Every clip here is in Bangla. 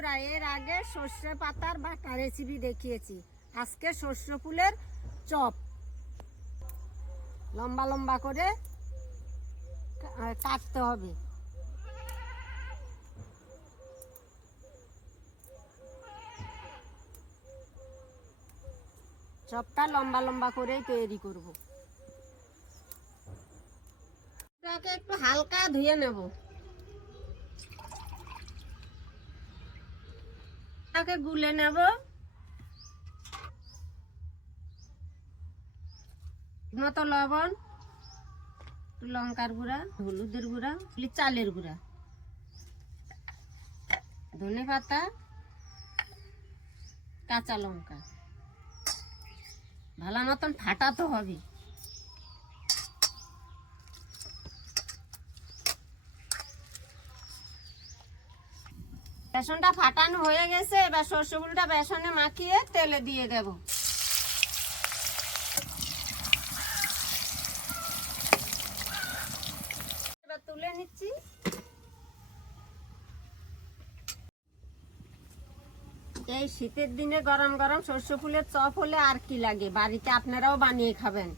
বন্ধুরা, এর আগে সর্ষে পাতার বাটা রেসিপি দেখিয়েছি। আজকে সর্ষে ফুলের চপ লম্বা লম্বা করে কাটতে হবে। চপটা লম্বা লম্বা করে তৈরি করব। এটাকে একটু হালকা ধুয়ে নেব। এটাকে গুলে নেব। মতো লবণ, লঙ্কার গুঁড়া, হলুদের গুঁড়া, চালের গুঁড়া, ধনে পাতা, কাঁচা লঙ্কা ভালো মতন ফাটাতে হবে। বেসনটা ফাটানো হয়ে গেছে। এবার সর্ষে ফুলটা বেসনে মাখিয়ে তেলে দিয়ে দেব। এবার তুলে নিচ্ছি। এই শীতের দিনে গরম গরম সর্ষে ফুলের চপ হলে আর কি লাগে, বাড়িতে আপনারাও বানিয়ে খাবেন।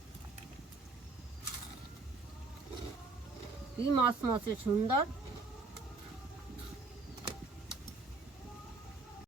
কি মচমচে সুন্দর।